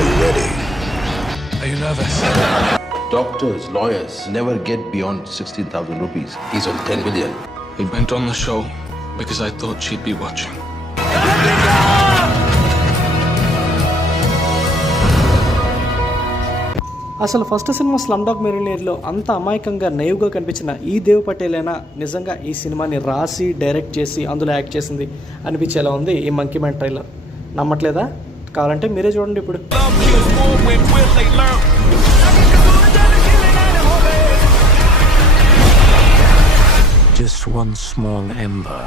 Are you ready? Are you nervous? Doctors, lawyers never get beyond 16,000 rupees. He's on 10 million. We went on the show because I thought she'd be watching. అసలు first cinema slum dog మిలియనేర్లో అంత అమాయకంగా నైవ్గా కనిపించిన ఈ దేవ్ పటేలేనా నిజంగా ఈ సినిమాని రాసి డైరెక్ట్ చేసి అందులో యాక్ట్ చేసింది అనిపించేలా ఉంది ఈ మంకీ మ్యాన్ ట్రైలర్. నమ్మట్లేదా? కావాలంటే మీరే చూడండి ఇప్పుడు. Just one small ember